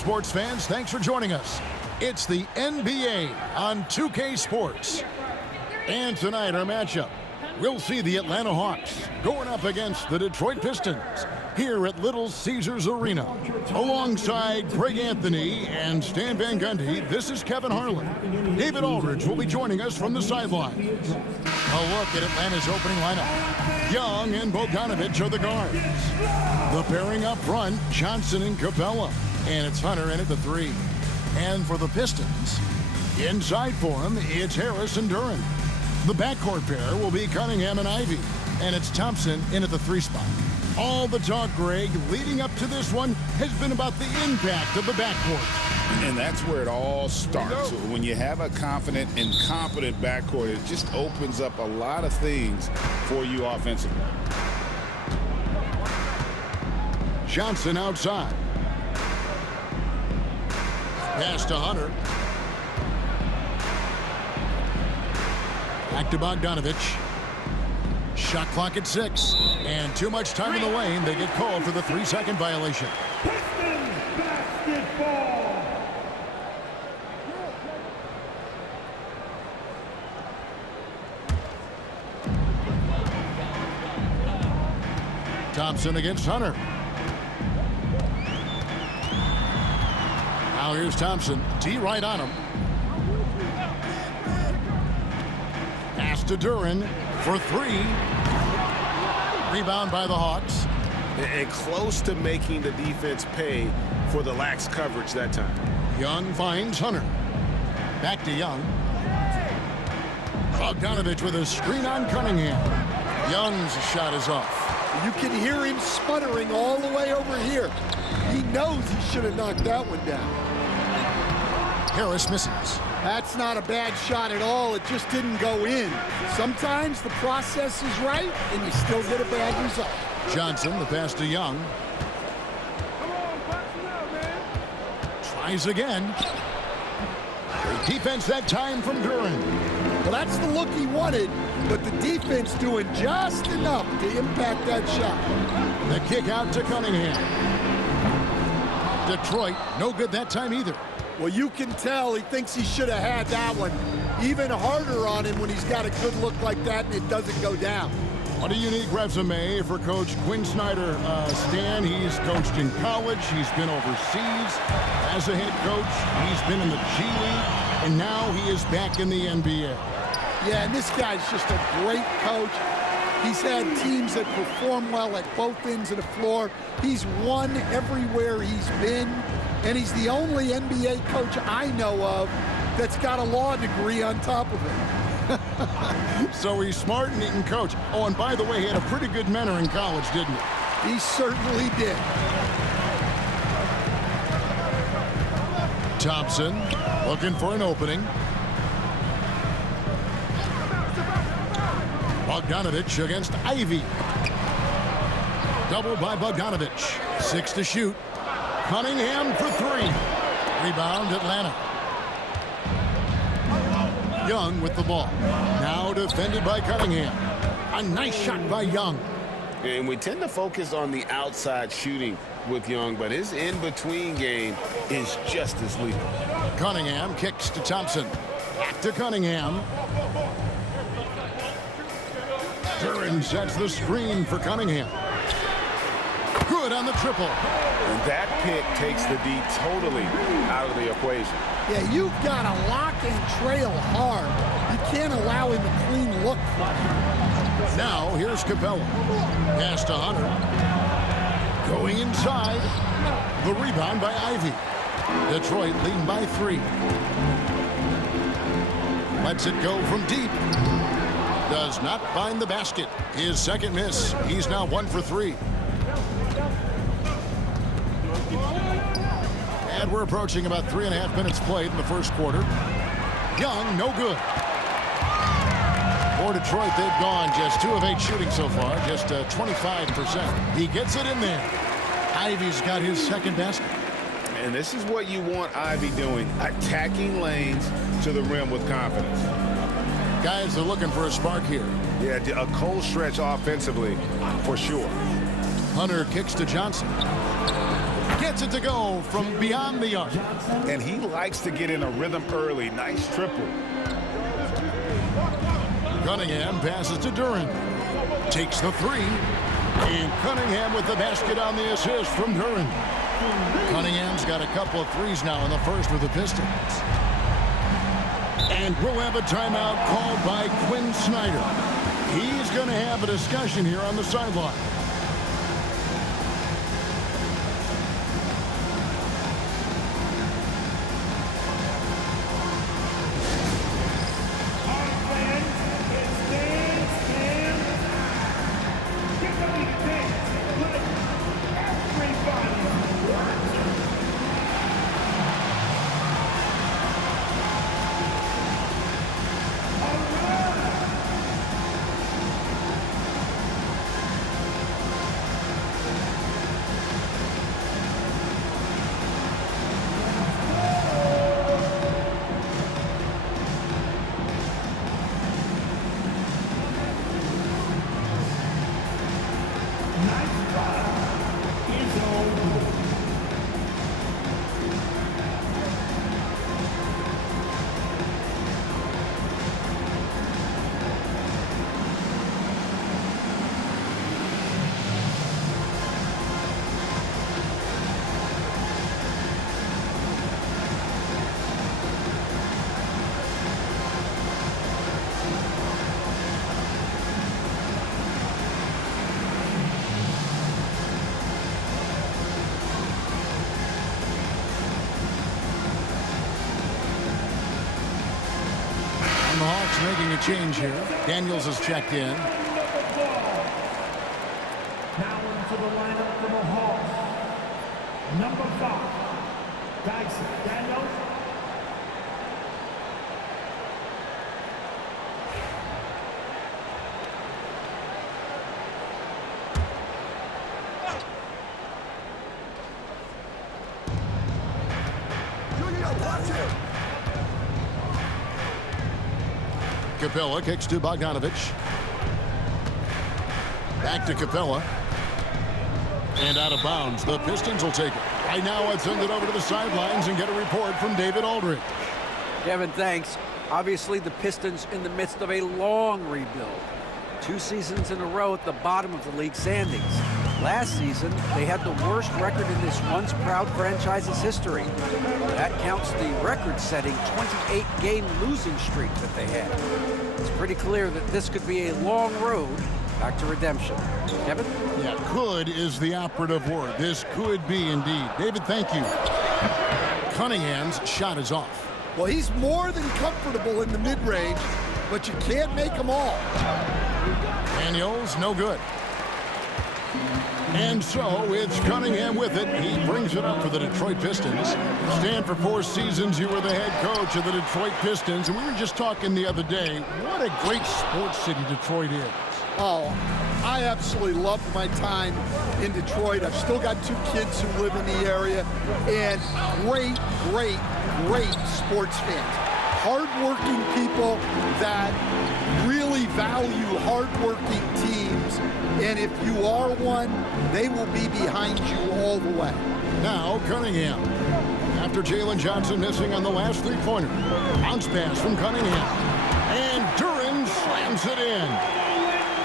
sports fans, thanks for joining us. It's the NBA on 2K Sports. And tonight, our matchup, we'll see the Atlanta Hawks going up against the Detroit Pistons here at Little Caesars Arena. Alongside Greg Anthony and Stan Van Gundy, this is Kevin Harlan. David Aldridge will be joining us from the sidelines. A look at Atlanta's opening lineup. Young and Bogdanovich are the guards. The pairing up front, Johnson and Capella. And it's Hunter in at the 3. And for the Pistons, inside for him, it's Harris and Duren. The backcourt pair will be Cunningham and Ivy. And it's Thompson in at the 3 spot. All the talk, Greg, leading up to this one has been about the impact of the backcourt. And that's where it all starts. When you have a confident and competent backcourt, it just opens up a lot of things for you offensively. Johnson outside. Pass to Hunter. Back to Bogdanovich. Shot clock at 6. And too much time in the lane. They get called for the 3-second violation. Pistons basketball. Thompson against Hunter. Now here's Thompson. T right on him. Pass to Duren for 3. Rebound by the Hawks. And close to making the defense pay for the lax coverage that time. Young finds Hunter. Back to Young. Bogdanovich with a screen on Cunningham. Young's shot is off. You can hear him sputtering all the way over here. He knows he should have knocked that one down. Harris misses. That's not a bad shot at all. It just didn't go in. Sometimes the process is right, and you still get a bad result. Johnson, the pass to Young. Tries again. Great defense that time from Duren. Well, that's the look he wanted, but the defense doing just enough to impact that shot. The kick out to Cunningham. Detroit, no good that time either. Well, you can tell he thinks he should have had that one. Even harder on him when he's got a good look like that and it doesn't go down. What a unique resume for Coach Quinn Snyder. Stan, he's coached in college. He's been overseas as a head coach. He's been in the G League, and now he is back in the NBA. Yeah, and this guy's just a great coach. He's had teams that perform well at both ends of the floor. He's won everywhere he's been, and he's the only NBA coach I know of that's got a law degree on top of it. So he's smart and he can coach. Oh, and by the way, he had a pretty good mentor in college, didn't he? He certainly did. Thompson looking for an opening. Bogdanovich against Ivy. Double by Bogdanovich. 6 to shoot. Cunningham for 3. Rebound, Atlanta. Young with the ball. Now defended by Cunningham. A nice shot by Young. And we tend to focus on the outside shooting with Young, but his in-between game is just as lethal. Cunningham kicks to Thompson. Back to Cunningham. Duren sets the screen for Cunningham. Good on the triple. And that pick takes the D totally out of the equation. Yeah, you've got to lock and trail hard. You can't allow him a clean look from him. Now here's Capella. Pass to Hunter. Going inside. The rebound by Ivy. Detroit leading by 3. Lets it go from deep. Does not find the basket. His second miss. He's now 1 for 3. And we're approaching about 3.5 minutes played in the first quarter. Young, no good. For Detroit, they've gone just 2 of 8 shooting so far, just 25%. He gets it in there. Ivy's got his second basket. And this is what you want Ivy doing, attacking lanes to the rim with confidence. Guys are looking for a spark here. Yeah, a cold stretch offensively, for sure. Hunter kicks to Johnson. Gets it to go from beyond the arc. And he likes to get in a rhythm early. Nice triple. Cunningham passes to Duran. Takes the three. And Cunningham with the basket on the assist from Duran. Cunningham's got a couple of threes now in the first with the Pistons. And we'll have a timeout called by Quinn Snyder. He's going to have a discussion here on the sideline. The Hawks making a change here. Daniels has checked in. Now into the lineup for the Hawks. Number 5, Dyson Daniels. Capella kicks to Bogdanovich. Back to Capella. And out of bounds. The Pistons will take it. Right now, let's send it over to the sidelines and get a report from David Aldridge. Kevin, thanks. Obviously, the Pistons in the midst of a long rebuild. 2 seasons in a row at the bottom of the league standings. Last season, they had the worst record in this once proud franchise's history. That counts the record-setting 28-game losing streak that they had. It's pretty clear that this could be a long road back to redemption. Kevin? Yeah, could is the operative word. This could be indeed. David, thank you. Cunningham's shot is off. Well, he's more than comfortable in the mid-range, but you can't make them all. Daniels, no good. And so it's Cunningham with it. He brings it up for the Detroit Pistons. Stan, for 4 seasons, you were the head coach of the Detroit Pistons. And we were just talking the other day, what a great sports city Detroit is. Oh, I absolutely loved my time in Detroit. I've still got 2 kids who live in the area. And great sports fans. Hard-working people that really value hard-working teams. And if you are one, they will be behind you all the way. Now Cunningham. After Jalen Johnson missing on the last 3-pointer. Bounce pass from Cunningham. And Duran slams it in.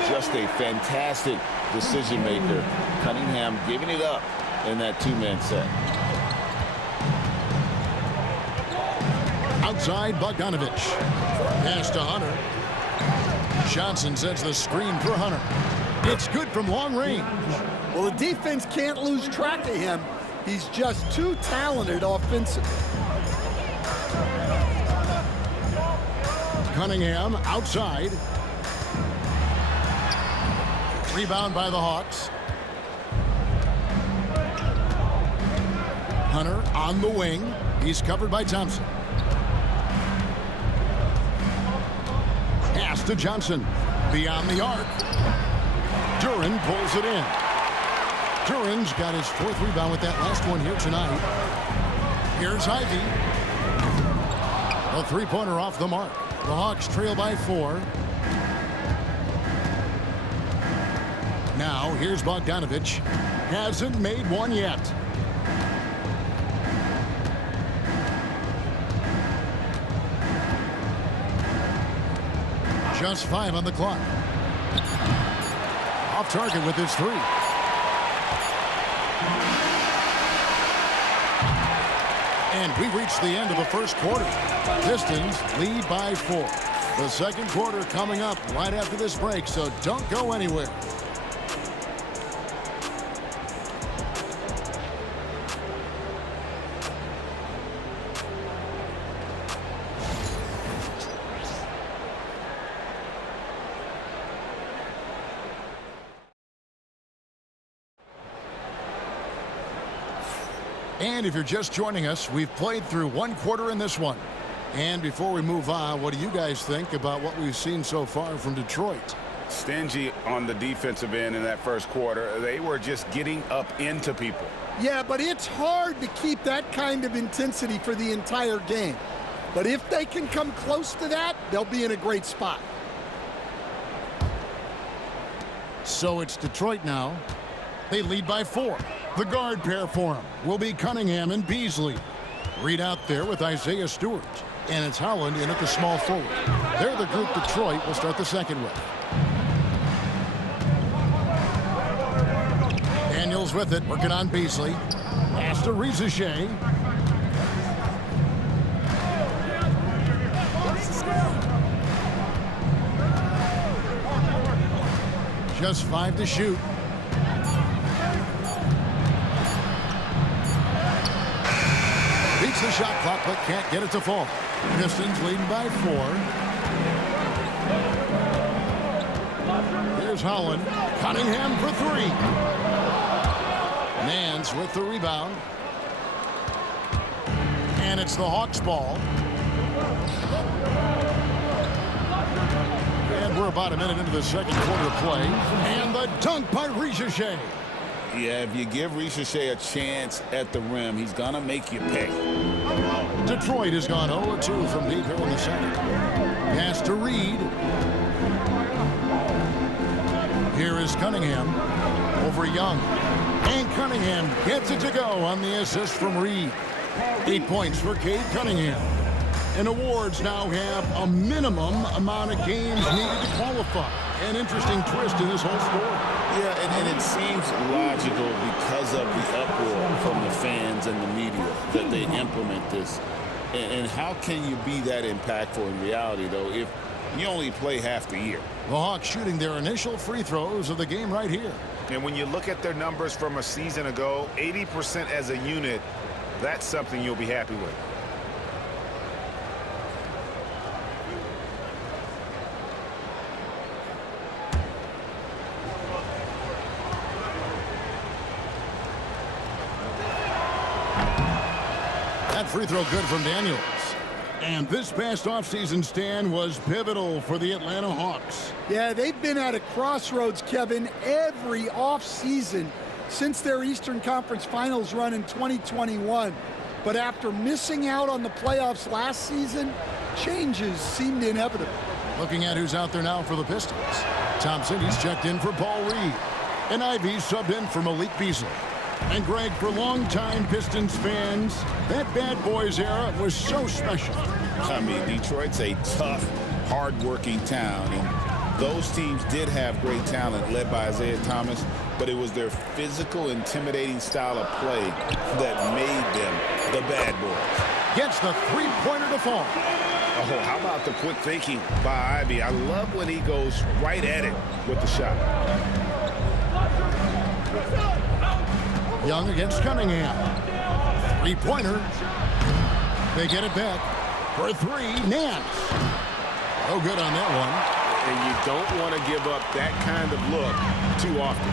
Just a fantastic decision maker. Cunningham giving it up in that 2-man set. Outside, Bogdanovich. Pass to Hunter. Johnson sets the screen for Hunter. It's good from long range. Well, the defense can't lose track of him. He's just too talented offensively. Cunningham outside. Rebound by the Hawks. Hunter on the wing. He's covered by Thompson. Pass to Johnson. Beyond the arc. Duran pulls it in. Duran's got his 4th rebound with that last one here tonight. Here's Ivy. A 3-pointer off the mark. The Hawks trail by 4. Now here's Bogdanovich. Hasn't made one yet. Just 5 on the clock. Off target with his 3. And we reached the end of the first quarter. Pistons lead by 4. The second quarter coming up right after this break, so don't go anywhere. And if you're just joining us, we've played through 1 quarter in this one. And before we move on, what do you guys think about what we've seen so far from Detroit? Stingy on the defensive end in that first quarter. They were just getting up into people. Yeah, but it's hard to keep that kind of intensity for the entire game. But if they can come close to that, they'll be in a great spot. So it's Detroit now. They lead by 4. The guard pair for him will be Cunningham and Beasley. Reed out there with Isaiah Stewart. And it's Holland in at the small forward. They're the group Detroit will start the second with. Daniels with it, working on Beasley. Pass to Rizichet. Just 5 to shoot. Beats the shot clock, but can't get it to fall. Pistons leading by 4. Here's Holland. Cunningham for 3. Nance with the rebound. And it's the Hawks ball. And we're about a minute into the second quarter play. And the dunk by Rizichet. Yeah, if you give Rizichet a chance at the rim, he's going to make you pay. Detroit has gone 0-2 from deep here in the second. Pass to Reed. Here is Cunningham over Young. And Cunningham gets it to go on the assist from Reed. 8 points for Cade Cunningham. And awards now have a minimum amount of games needed to qualify. An interesting twist in this whole story. Yeah, and it seems logical because of the uproar from the fans and the media that they implement this. And how can you be that impactful in reality, though, if you only play half the year? The Hawks shooting their initial free throws of the game right here. And when you look at their numbers from a season ago, 80% as a unit, that's something you'll be happy with. That free throw good from Daniels. And this past offseason stand was pivotal for the Atlanta Hawks. Yeah, they've been at a crossroads, Kevin, every offseason since their Eastern Conference Finals run in 2021. But after missing out on the playoffs last season, changes seemed inevitable. Looking at who's out there now for the Pistons. Thompson, he's checked in for Paul Reed. And Ivy subbed in for Malik Beasley. And Greg, for longtime Pistons fans, that bad boys era was so special. I mean, Detroit's a tough, hard-working town, and those teams did have great talent led by Isaiah Thomas, but it was their physical, intimidating style of play that made them the bad boys. Gets the three-pointer to fall. Oh, how about the quick thinking by Ivy? I love when he goes right at it with the shot. Young against Cunningham. Three-pointer. They get it back. For 3, Nance. No good on that one. And you don't want to give up that kind of look too often.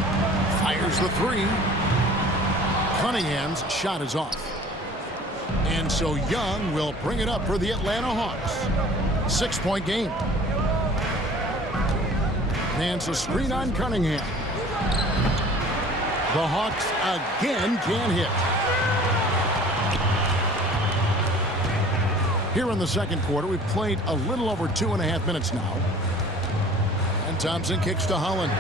Fires the 3. Cunningham's shot is off. And so Young will bring it up for the Atlanta Hawks. 6-point game. Nance a screen on Cunningham. The Hawks again can't hit. Here in the second quarter, we've played a little over 2.5 minutes now. And Thompson kicks to Holland.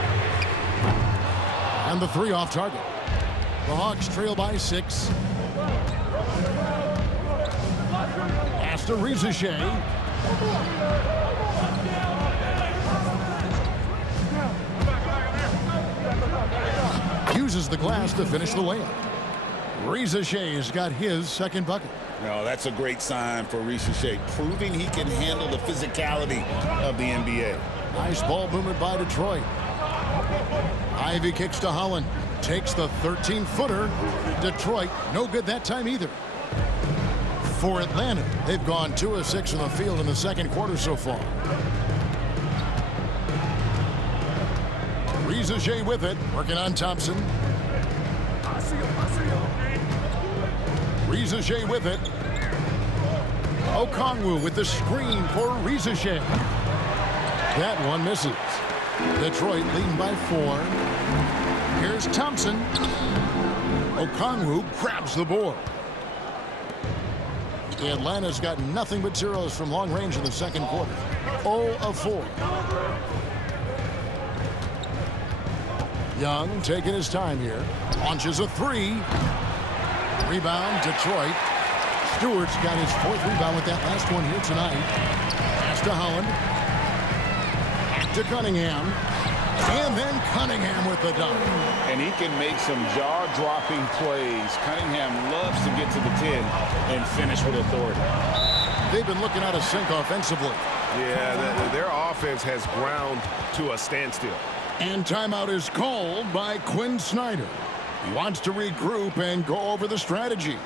And the 3 off target. The Hawks trail by 6. Pass to Rizichet. uses the glass to finish the layup. Reza Shea's got his second bucket. No, that's a great sign for Reza Shea, proving he can handle the physicality of the NBA. Nice ball movement by Detroit. Ivy kicks to Holland. Takes the 13-footer. Detroit, no good that time either. For Atlanta, they've gone 2 of 6 in the field in the second quarter so far. Reza Shea with it, working on Thompson. Reza Shea with it. Okongwu with the screen for Reza Shea. That one misses. Detroit leading by 4. Here's Thompson. Okongwu grabs the board. Atlanta's got nothing but zeros from long range in the second quarter. 0 of 4. Young taking his time here. Launches a 3. Rebound, Detroit. Stewart's got his 4th rebound with that last one here tonight. Pass to Holland. Back to Cunningham. And then Cunningham with the dunk. And he can make some jaw-dropping plays. Cunningham loves to get to the 10 and finish with authority. They've been looking out of sync offensively. Yeah, their offense has ground to a standstill. And timeout is called by Quinn Snyder. He wants to regroup and go over the strategy.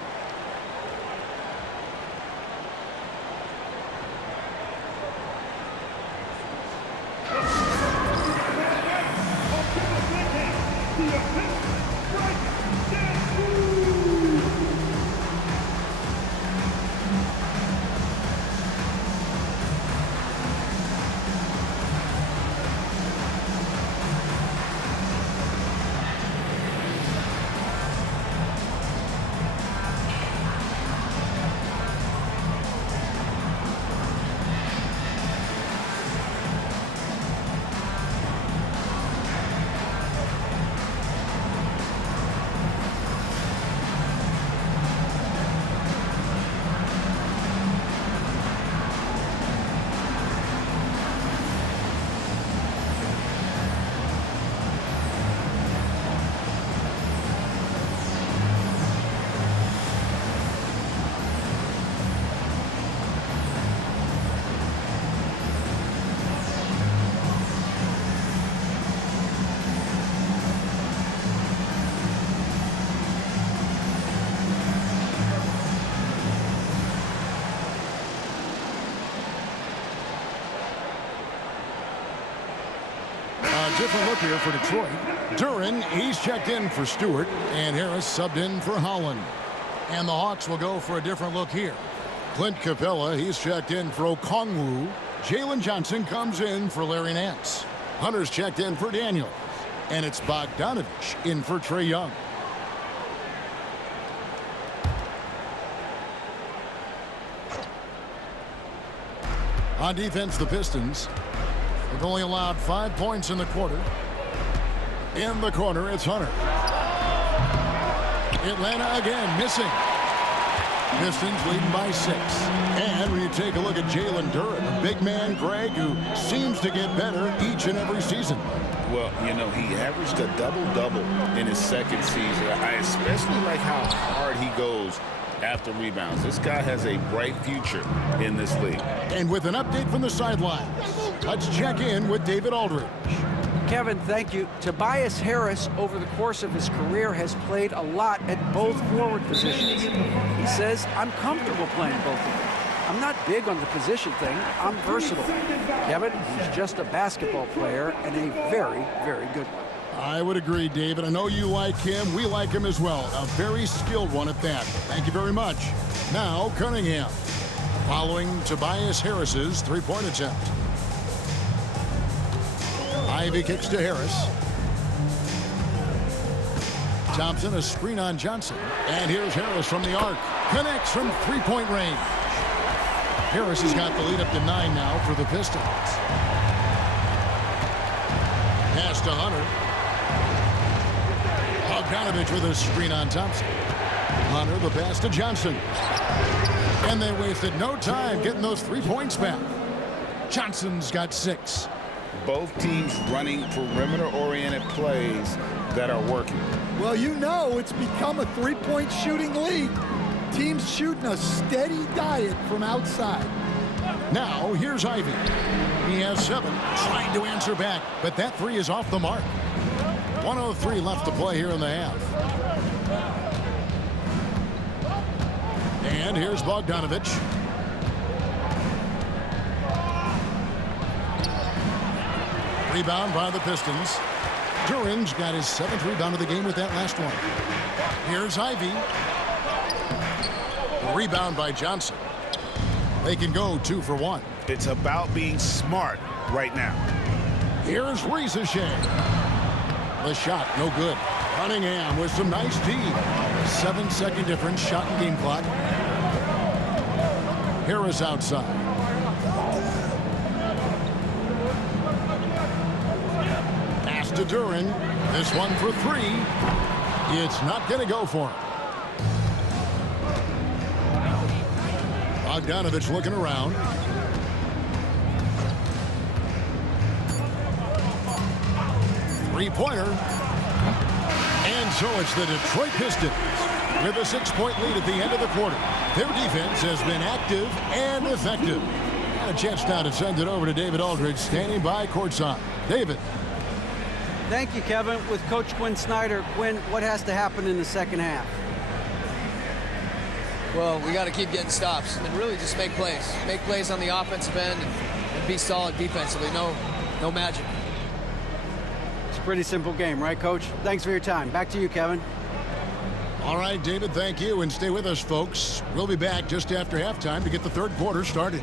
Different look here for Detroit. Duren, he's checked in for Stewart, and Harris subbed in for Holland. And the Hawks will go for a different look here. Clint Capella, he's checked in for Okongwu. Jalen Johnson comes in for Larry Nance. Hunter's checked in for Daniels. And it's Bogdanovich in for Trae Young. On defense, the Pistons. They've only allowed 5 points in the quarter. In the corner, it's Hunter. Atlanta again missing. Pistons leading by 6. And when you take a look at Jalen Duren, a big man, Greg, who seems to get better each and every season. Well, you know, he averaged a double-double in his second season. I especially like how hard he goes after rebounds. This guy has a bright future in this league. And with an update from the sidelines, let's check in with David Aldridge. Kevin, thank you. Tobias Harris, over the course of his career, has played a lot at both forward positions. He says, I'm comfortable playing both of them. I'm not big on the position thing. I'm versatile. Kevin, he's just a basketball player and a very, very good one. I would agree, David. I know you like him. We like him as well. A very skilled one at that. Thank you very much. Now, Cunningham, following Tobias Harris's three-point attempt. Ivy kicks to Harris. Thompson, a screen on Johnson. And here's Harris from the arc. Connects from three-point range. Harris has got the lead up to 9 now for the Pistons. Pass to Hunter. Bogdanovich with a screen on Thompson. Hunter, the pass to Johnson. And they wasted no time getting those 3 points back. Johnson's got 6. Both teams running perimeter-oriented plays that are working. Well, you know it's become a three-point shooting league. Teams shooting a steady diet from outside. Now, here's Ivy. He has 7, trying to answer back, but that 3 is off the mark. 1:03 left to play here in the half. And here's Bogdanovich. Rebound by the Pistons. Duran's got his 7th rebound of the game with that last one. Here's Ivy. Rebound by Johnson. They can go 2 for 1. It's about being smart right now. Here's Rieseshay. The shot, no good. Cunningham with some nice D. 7-second difference, shot and game clock. Harris outside. Pass to Duran. This one for 3. It's not going to go for him. Bogdanovich looking around. Three-pointer. And so it's the Detroit Pistons with a 6-point lead at the end of the quarter. Their defense has been active and effective. And a chance now to send it over to David Aldridge, standing by courtside. David. Thank you, Kevin. With Coach Quinn Snyder, Quinn, what has to happen in the second half? Well, we got to keep getting stops and really just make plays. Make plays on the offensive end and be solid defensively. No magic. It's a pretty simple game, right, Coach? Thanks for your time. Back to you, Kevin. All right, David, thank you. And stay with us, folks. We'll be back just after halftime to get the third quarter started.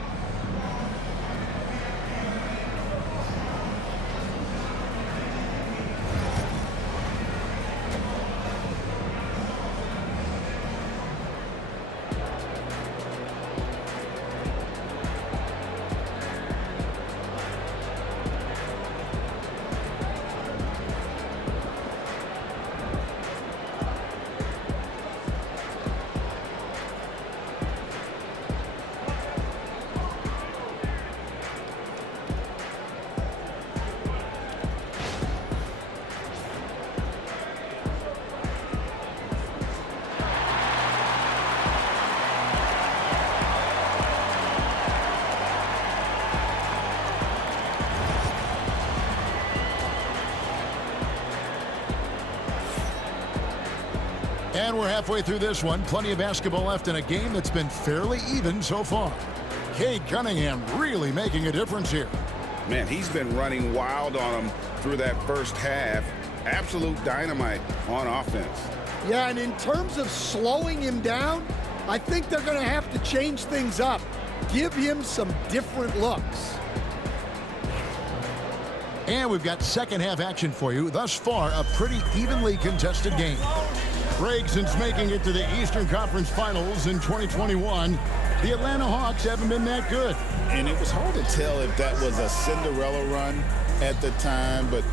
And we're halfway through this one. Plenty of basketball left in a game that's been fairly even so far. Cade Cunningham really making a difference here. Man, he's been running wild on him through that first half. Absolute dynamite on offense. Yeah, and in terms of slowing him down, I think they're going to have to change things up. Give him some different looks. And we've got second half action for you. Thus far, a pretty evenly contested game. Greg, since making it to the Eastern Conference Finals in 2021, the Atlanta Hawks haven't been that good. And it was hard to tell if that was a Cinderella run at the time, but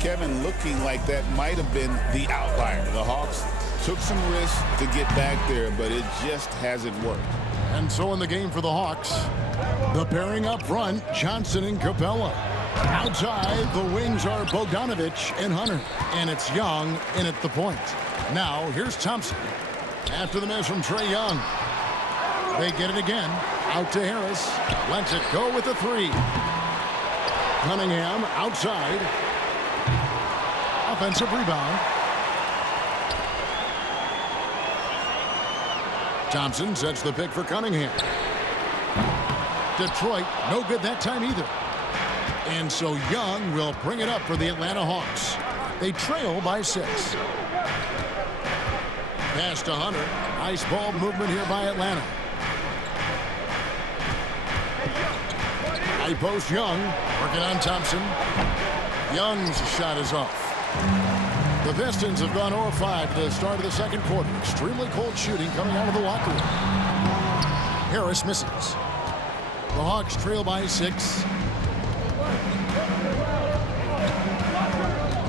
Kevin, looking like that might have been the outlier. The Hawks took some risks to get back there, but it just hasn't worked. And so in the game for the Hawks, the pairing up front, Johnson and Capella. Outside, the wings are Bogdanovich and Hunter, and it's Young in at the point. Now, here's Thompson. After the miss from Trae Young. They get it again. Out to Harris. Lets it go with a 3. Cunningham outside. Offensive rebound. Thompson sets the pick for Cunningham. Detroit, no good that time either. And so Young will bring it up for the Atlanta Hawks. They trail by 6. Pass to Hunter. Nice ball movement here by Atlanta. High post Young. Working on Thompson. Young's shot is off. The Pistons have gone 0-5 to the start of the second quarter. Extremely cold shooting coming out of the locker room. Harris misses. The Hawks trail by 6.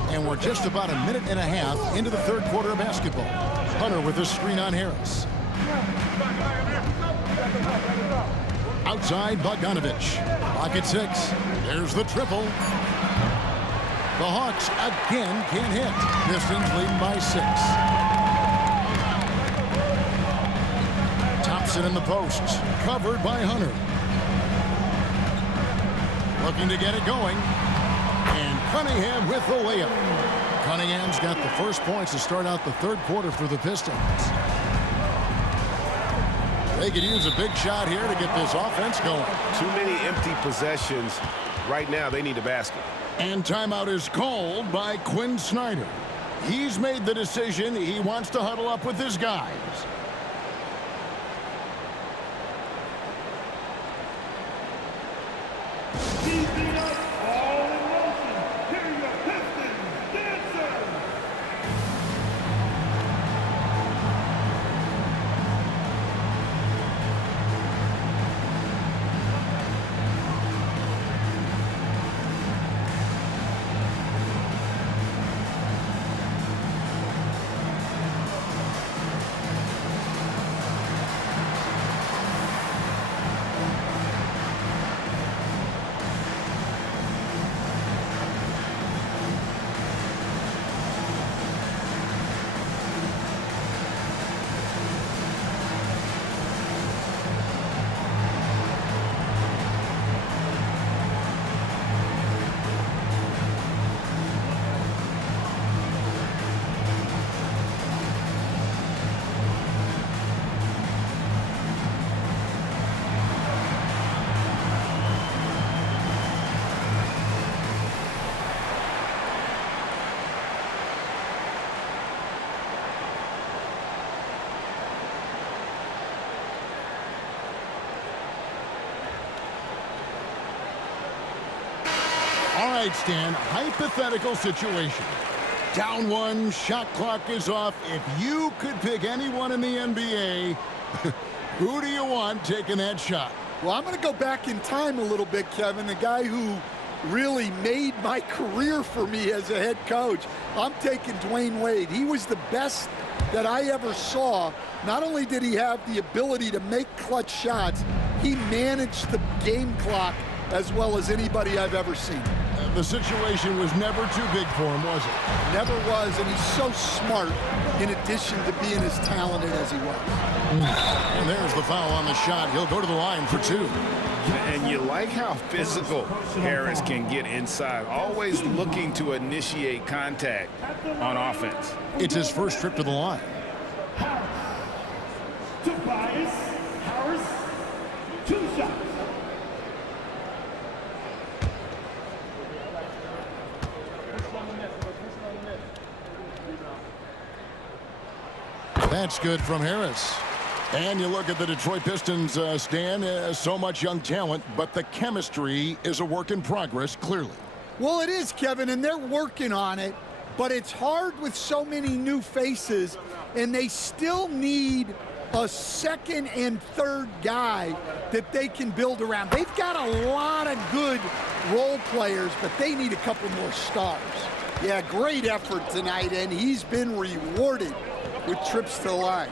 And we're just about a minute and a half into the third quarter of basketball. Hunter with a screen on Harris. Outside, Bogdanovich. Pocket 6. There's the triple. The Hawks again can't hit. Pistons leading by 6. Thompson in the posts, covered by Hunter. Looking to get it going. And Cunningham with the layup. Cunningham's got the first points to start out the third quarter for the Pistons. They could use a big shot here to get this offense going. Too many empty possessions. Right now, they need a basket. And timeout is called by Quinn Snyder. He's made the decision. He wants to huddle up with his guys. Keeping up all in motion. Here are your Pistons dancers. All right, Stan, hypothetical situation. Down 1, shot clock is off. If you could pick anyone in the NBA, who do you want taking that shot? Well, I'm going to go back in time a little bit, Kevin. The guy who really made my career for me as a head coach. I'm taking Dwayne Wade. He was the best that I ever saw. Not only did he have the ability to make clutch shots, he managed the game clock as well as anybody I've ever seen. The situation was never too big for him, was it? Never was, and he's so smart in addition to being as talented as he was. And there's the foul on the shot. He'll go to the line for 2. And you like how physical Harris can get inside, always looking to initiate contact on offense. It's his first trip to the line. Tobias Harris, 2 shots. That's good from Harris. And you look at the Detroit Pistons, Stan, so much young talent, but the chemistry is a work in progress, clearly. Well, it is, Kevin, and they're working on it, but it's hard with so many new faces, and they still need a second and third guy that they can build around. They've got a lot of good role players, but they need a couple more stars. Yeah, great effort tonight, and he's been rewarded with trips to the line.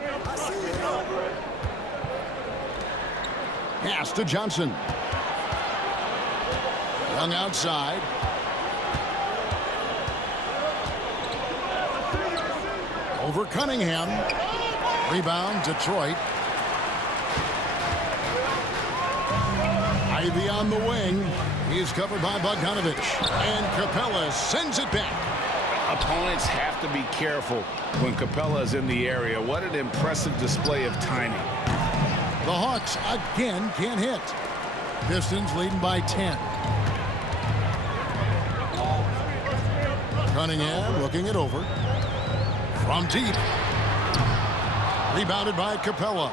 Pass to Johnson. Young outside. Over Cunningham. Rebound, Detroit. Ivy on the wing. He's covered by Bogdanovich. And Capella sends it back. Opponents have to be careful when Capella is in the area. What an impressive display of timing. The Hawks again can't hit. Pistons leading by 10. Cunningham looking it over. From deep. Rebounded by Capella.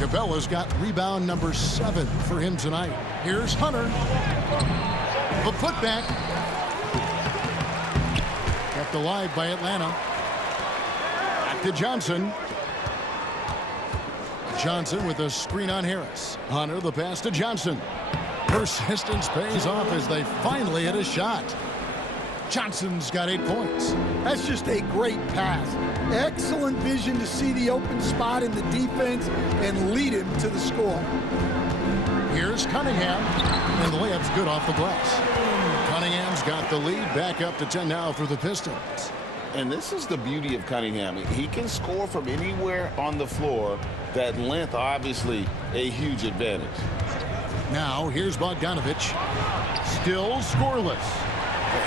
Capella's got rebound number 7 for him tonight. Here's Hunter. The putback. Kept alive by Atlanta. Back to Johnson. Johnson with a screen on Harris. Hunter, the pass to Johnson. Persistence pays off as they finally hit a shot. Johnson's got 8 points. That's just a great pass. Excellent vision to see the open spot in the defense and lead him to the score. Here's Cunningham, and the layup's good off the glass. Cunningham's got the lead, back up to 10 now for the Pistons. And this is the beauty of Cunningham. He can score from anywhere on the floor. That length, obviously, a huge advantage. Now, here's Bogdanovich. Still scoreless.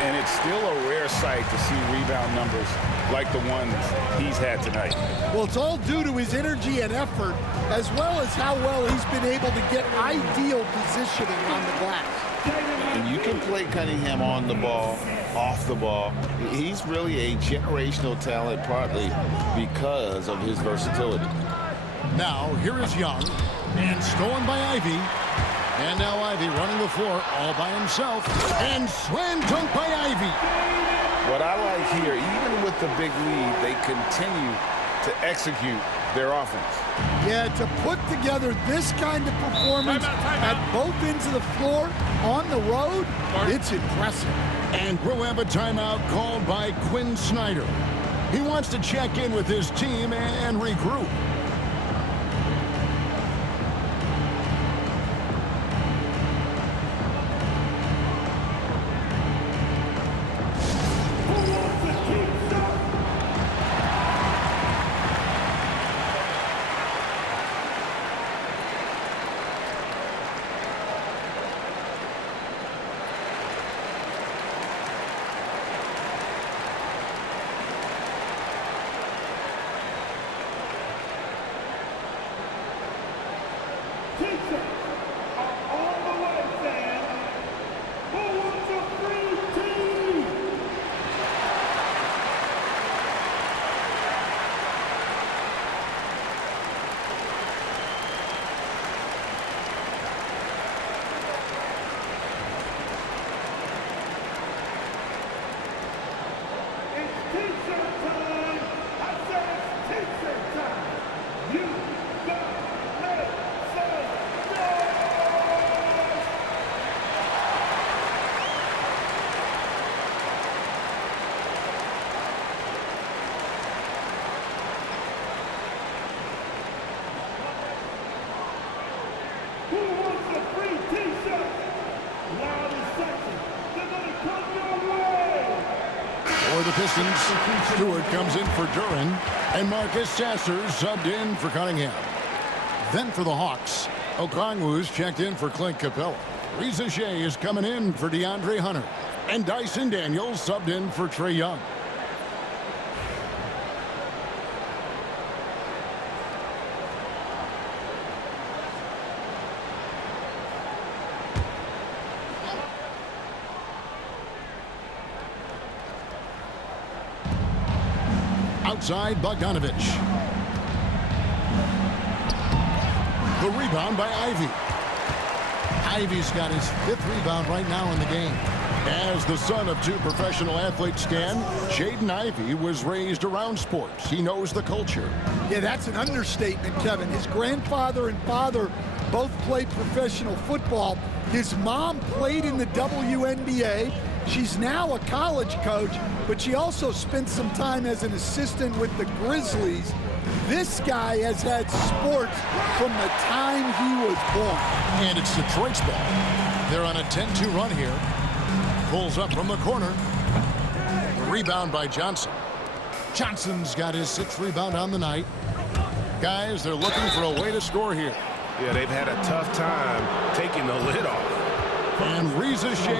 And it's still a rare sight to see rebound numbers like the ones he's had tonight. Well, it's all due to his energy and effort, as well as how well he's been able to get ideal positioning on the glass. And you can play Cunningham on the ball, off the ball. He's really a generational talent, partly because of his versatility. Now, here is Young, and stolen by Ivy. And now Ivy running the floor all by himself, and slam dunk by Ivy. What I like here, even with the big lead, they continue to execute their offense. Yeah, to put together this kind of performance at both ends of the floor on the road, it's impressive. And we'll have a timeout called by Quinn Snyder. He wants to check in with his team and regroup. For the Pistons, Stewart comes in for Duran, and Marcus Sasser subbed in for Cunningham. Then for the Hawks, Okongwu's checked in for Clint Capella. Reza Shea is coming in for DeAndre Hunter, and Dyson Daniels subbed in for Trae Young. Outside, Bogdanovich. The rebound by Ivy. Ivy's got his 5th rebound right now in the game. As the son of 2 professional athletes, Stan, Jaden Ivey was raised around sports. He knows the culture. Yeah, that's an understatement, Kevin. His grandfather and father both played professional football. His mom played in the WNBA. She's now a college coach, but she also spent some time as an assistant with the Grizzlies. This guy has had sports from the time he was born. And it's Detroit's ball. They're on a 10-2 run here. Pulls up from the corner. The rebound by Johnson. Johnson's got his 6th rebound on the night. Guys, they're looking for a way to score here. Yeah, they've had a tough time taking the lid off. And Reza Shea,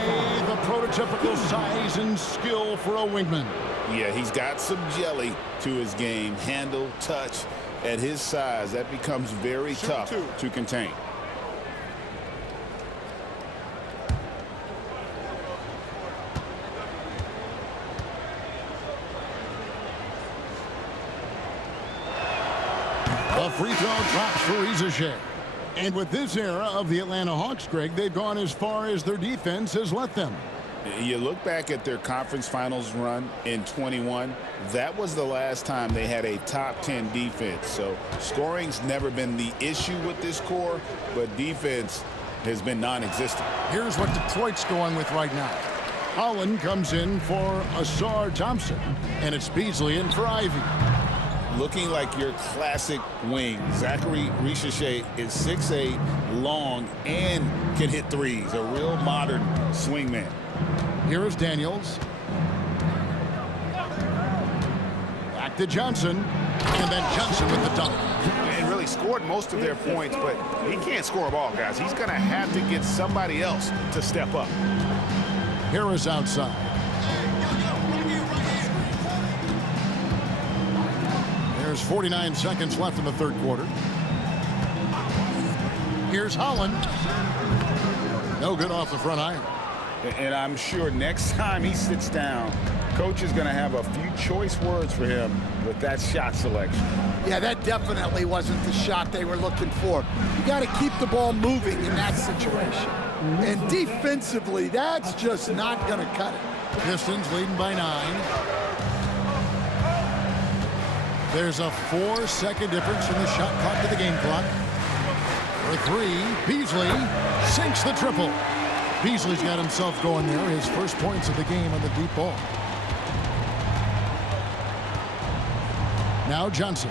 the prototypical size and skill for a wingman. Yeah, he's got some jelly to his game. Handle, touch. At his size, that becomes very tough to contain. The free throw drops for Reza Shea. And with this era of the Atlanta Hawks, Greg, they've gone as far as their defense has let them. You look back at their conference finals run in 21, that was the last time they had a top 10 defense. So scoring's never been the issue with this core, but defense has been non-existent. Here's what Detroit's going with right now. Holland comes in for Asar Thompson, and it's Beasley in for Ivy. looking like your classic wing. Zachary Richeche is 6'8", long, and can hit threes. A real modern swingman. Here is Daniels. Back to Johnson. And then Johnson with the dunk. And really scored most of their points, but he can't score them all, guys. He's going to have to get somebody else to step up. Harris outside. There's 49 seconds left in the third quarter. Here's Holland. No good off the front iron. And I'm sure next time he sits down, coach is going to have a few choice words for him with that shot selection. Yeah, that definitely wasn't the shot they were looking for. You got to keep the ball moving in that situation. And defensively, that's just not going to cut it. Pistons leading by 9. There's a 4-second difference in the shot clock to the game clock. For 3, Beasley sinks the triple. Beasley's got himself going there. His first points of the game on the deep ball. Now Johnson.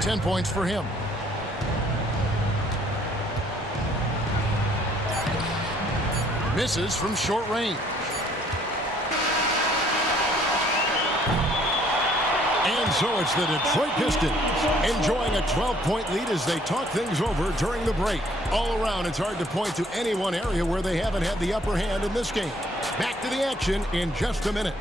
10 points for him. Misses from short range. And so it's the Detroit Pistons enjoying a 12-point lead as they talk things over during the break. All around, it's hard to point to any one area where they haven't had the upper hand in this game. Back to the action in just a minute.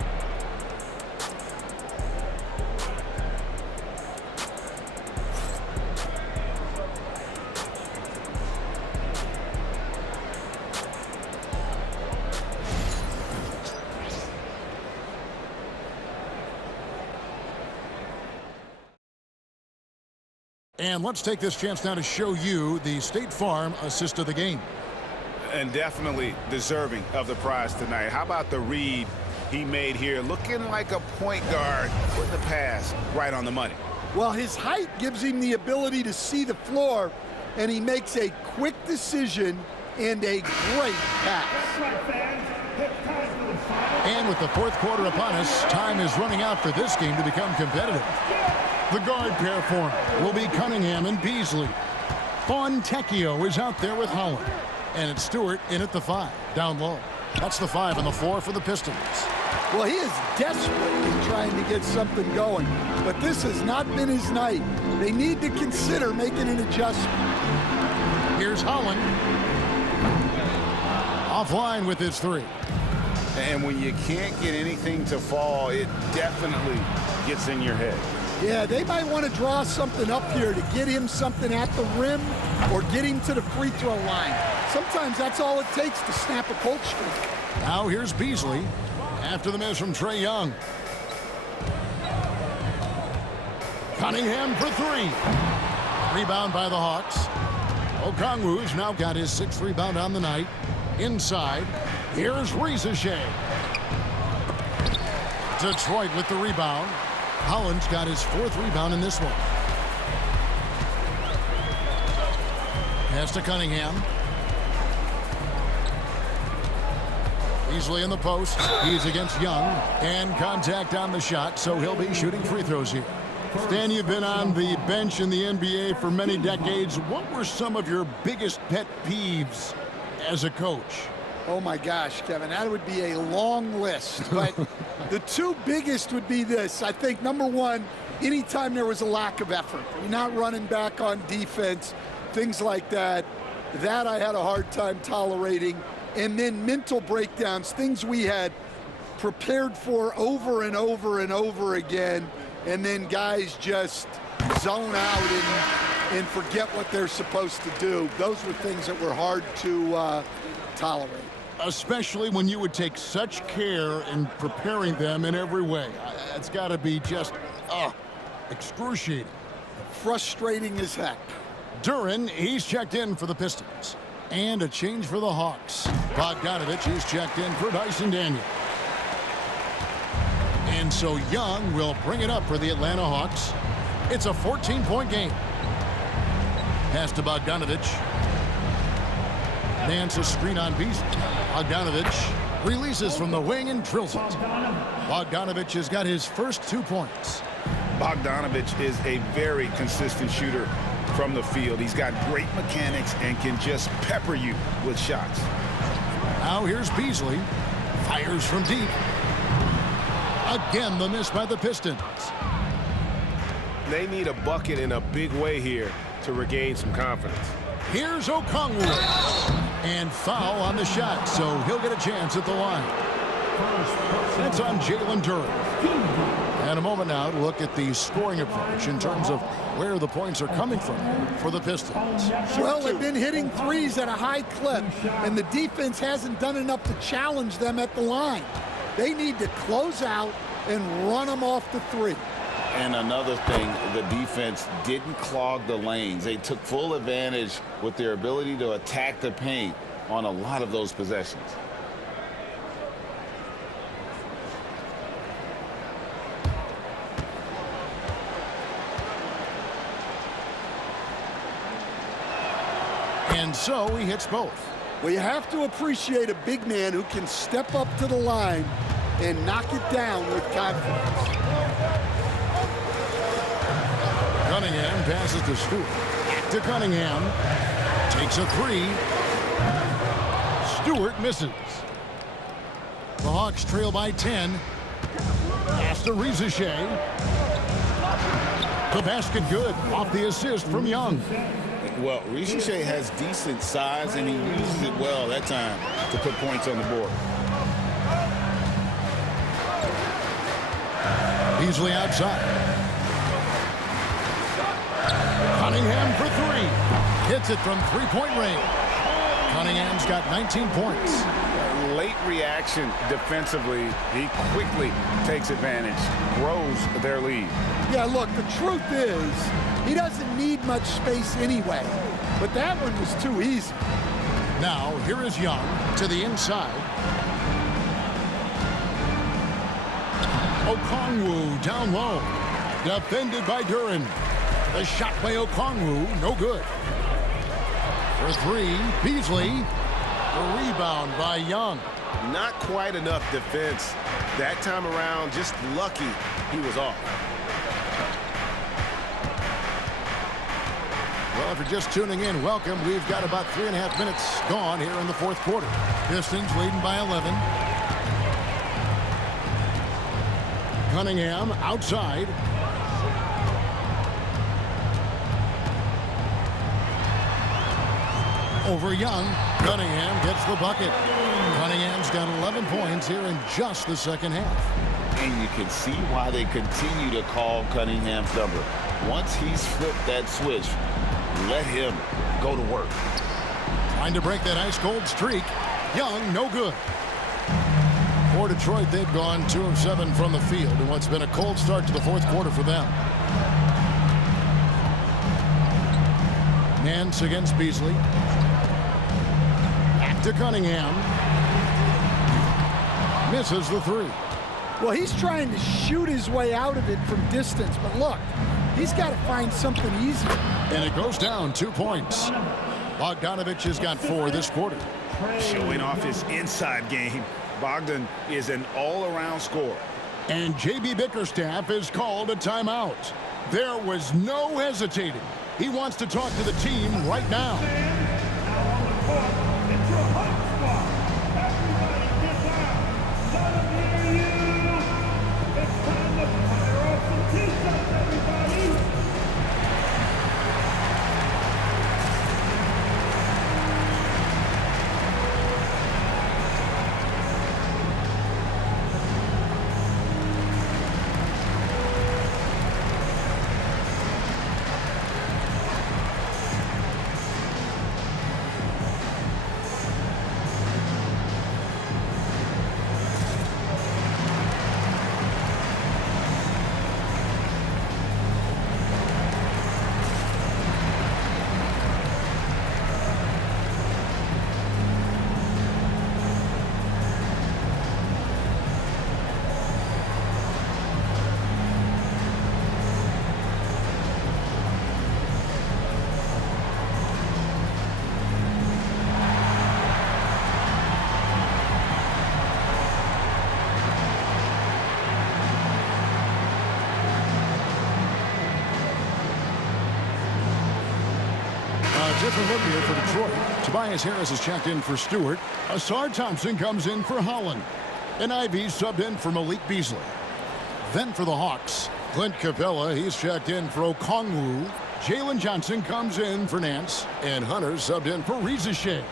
And let's take this chance now to show you the State Farm assist of the game. And definitely deserving of the prize tonight. How about the read he made here? Looking like a point guard with the pass right on the money. Well, his height gives him the ability to see the floor, and he makes a quick decision and a great pass. And with the fourth quarter upon us, time is running out for this game to become competitive. The guard pair for him will be Cunningham and Beasley. Fontecchio is out there with Holland. And it's Stewart in at the 5, down low. That's the 5 and the 4 for the Pistons. Well, he is desperately trying to get something going, but this has not been his night. They need to consider making an adjustment. Here's Holland. Offline with his 3. And when you can't get anything to fall, it definitely gets in your head. Yeah, they might want to draw something up here to get him something at the rim or get him to the free throw line. Sometimes that's all it takes to snap a cold streak. Now here's Beasley after the miss from Trae Young. Cunningham for 3. Rebound by the Hawks. Okongwu's now got his 6th rebound on the night. Inside, here's Richeche. Detroit with the rebound. Holland's got his 4th rebound in this one. Pass to Cunningham. Beasley in the post. He's against Young. And contact on the shot, so he'll be shooting free throws here. Stan, you've been on the bench in the NBA for many decades. What were some of your biggest pet peeves as a coach? Oh my gosh, Kevin, that would be a long list. But the 2 biggest would be this. I think number 1, anytime there was a lack of effort, you're not running back on defense, things like that. That I had a hard time tolerating. And then mental breakdowns, things we had prepared for over and over and over again. And then guys just zone out and forget what they're supposed to do. Those were things that were hard to tolerate. Especially when you would take such care in preparing them in every way. It's got to be just, excruciating. Frustrating as heck. Duran, he's checked in for the Pistons. And a change for the Hawks. Bogdanovich is checked in for Dyson Daniel. And so Young will bring it up for the Atlanta Hawks. It's a 14-point game. Pass to Bogdanovich. Nance a screen on Beasley. Bogdanovich releases from the wing and drills it. Bogdanovich has got his first 2 points. Bogdanovich is a very consistent shooter from the field. He's got great mechanics and can just pepper you with shots. Now here's Beasley. Fires from deep. Again, the miss by the Pistons. They need a bucket in a big way here to regain some confidence. Here's Okongwu. And foul on the shot, so he'll get a chance at the line. That's on Jalen Duren. And a moment now to look at the scoring approach in terms of where the points are coming from for the Pistons. Well, they've been hitting threes at a high clip, and the defense hasn't done enough to challenge them at the line. They need to close out and run them off the three. And another thing, the defense didn't clog the lanes. They took full advantage with their ability to attack the paint on a lot of those possessions. And so he hits both. Well, you have to appreciate a big man who can step up to the line and knock it down with confidence. Cunningham passes to Stewart. To Cunningham. Takes a three. Stewart misses. The Hawks trail by 10. Pass to Rizichet. The basket good. Off the assist from Young. Well, Rizichet has decent size, and he uses it well that time to put points on the board. Beasley outside. Cunningham for three. Hits it from three-point range. Cunningham's got 19 points. Late reaction defensively. He quickly takes advantage, grows their lead. Yeah, look, the truth is, he doesn't need much space anyway. But that one was too easy. Now, here is Young to the inside. Okongwu down low. Defended by Duren. The shot by Okongwu, no good. For three, Beasley. The rebound by Young. Not quite enough defense. That time around, just lucky he was off. Well, if you're just tuning in, welcome. We've got about 3.5 minutes gone here in the fourth quarter. Pistons leading by 11. Cunningham outside. Over Young. Cunningham gets the bucket. Cunningham's got 11 points here in just the second half. And you can see why they continue to call Cunningham's number. Once he's flipped that switch, let him go to work. Trying to break that ice-cold streak. Young, no good. For Detroit, they've gone 2 of 7 from the field in what's been a cold start to the fourth quarter for them. Nance against Beasley. Back to Cunningham. Misses the three. Well, he's trying to shoot his way out of it from distance, but look, he's got to find something easier. And it goes down 2 points. Bogdanovich has got 4 this quarter. Showing off his inside game. Bogdan is an all-around scorer. And J.B. Bickerstaff is called a timeout. There was no hesitating. He wants to talk to the team right now. different look here for Detroit. Tobias Harris has checked in for Stewart. Asar Thompson comes in for Holland. And Ivy subbed in for Malik Beasley. Then for the Hawks, Clint Capella, he's checked in for Okongwu. Jalen Johnson comes in for Nance. And Hunter subbed in for Rizachet.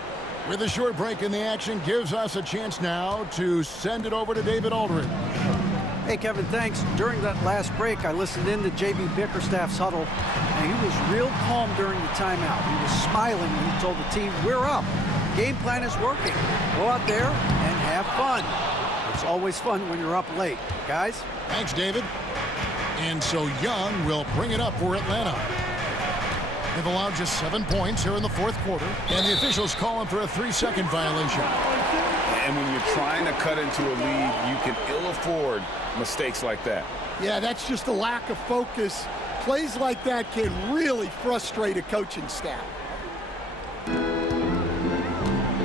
With a short break in the action, gives us a chance now to send it over to David Aldridge. Hey, Kevin, thanks. During that last break, I listened in to J.B. Bickerstaff's huddle, and he was real calm during the timeout. He was smiling when he told the team, we're up. Game plan is working. Go out there and have fun. It's always fun when you're up late. Guys? Thanks, David. And so Young will bring it up for Atlanta. They've allowed just 7 points here in the fourth quarter, and the officials call him for a 3-second violation. And when you're trying to cut into a lead, you can ill afford mistakes like that. Yeah, that's just a lack of focus. Plays like that can really frustrate a coaching staff.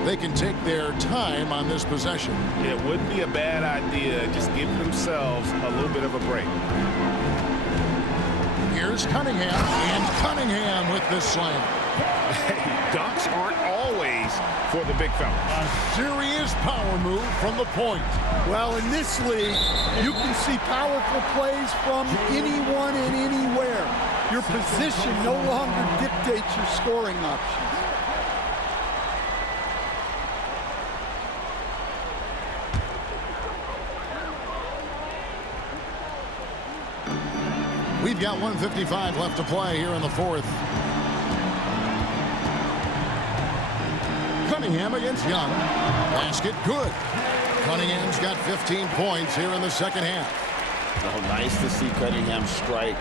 They can take their time on this possession. It wouldn't be a bad idea. Just give themselves a little bit of a break. Here's Cunningham, and Cunningham with this slam. Dunks aren't always for the big fellas. A serious power move from the point. Well, in this league, you can see powerful plays from anyone and anywhere. Your position no longer dictates your scoring options. We've got 1:55 left to play here in the fourth. Cunningham against Young. Basket good. Cunningham's got 15 points here in the second half. Oh, nice to see Cunningham strike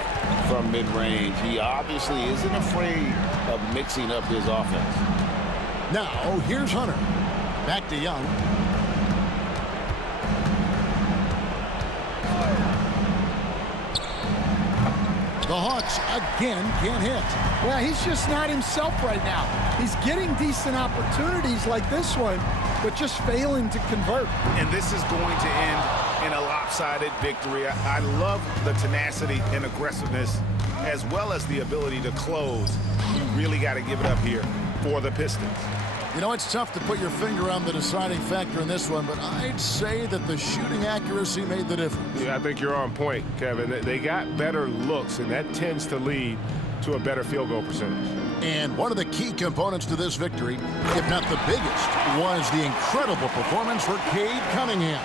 from mid-range. He obviously isn't afraid of mixing up his offense. Now, here's Hunter. Back to Young. The Hawks again can't hit. Yeah, he's just not himself right now. He's getting decent opportunities like this one, but just failing to convert. And this is going to end in a lopsided victory. I love the tenacity and aggressiveness as well as the ability to close. You really got to give it up here for the Pistons. You know, it's tough to put your finger on the deciding factor in this one, but I'd say that the shooting accuracy made the difference. Yeah, I think you're on point, Kevin. They got better looks, and that tends to lead to a better field goal percentage. And one of the key components to this victory, if not the biggest, was the incredible performance for Cade Cunningham.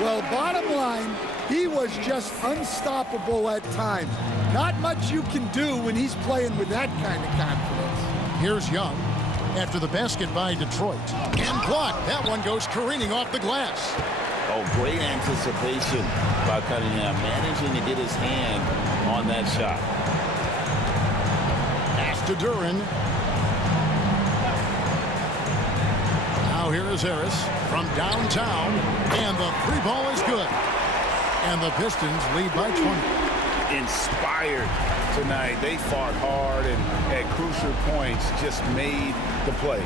Well, bottom line, he was just unstoppable at times. Not much you can do when he's playing with that kind of confidence. Here's Young after the basket by Detroit. And blocked. That one goes careening off the glass. Oh, great anticipation by Cunningham, managing to get his hand on that shot. Pass to Duran. Now here is Harris from downtown. And the three ball is good. And the Pistons lead by 20. Inspired tonight. They fought hard and at crucial points just made the plays.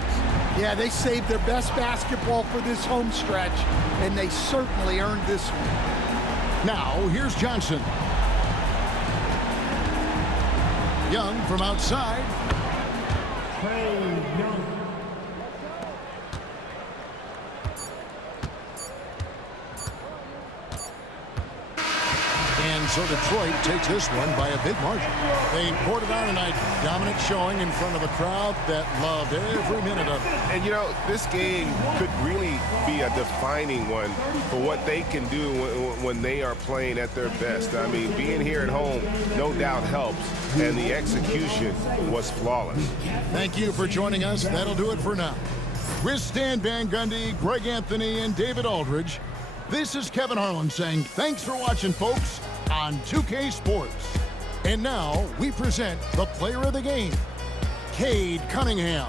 Yeah, they saved their best basketball for this home stretch, and they certainly earned this one. Now, here's Johnson. Young from outside. Young. And so Detroit takes this one by a big margin. They poured it on tonight. Dominant showing in front of a crowd that loved every minute of it. And, you know, this game could really be a defining one for what they can do when they are playing at their best. I mean, being here at home no doubt helps, and the execution was flawless. Thank you for joining us. That'll do it for now. With Stan Van Gundy, Greg Anthony, and David Aldridge, this is Kevin Harlan saying thanks for watching, folks, on 2K Sports. And now we present the player of the game, Cade Cunningham.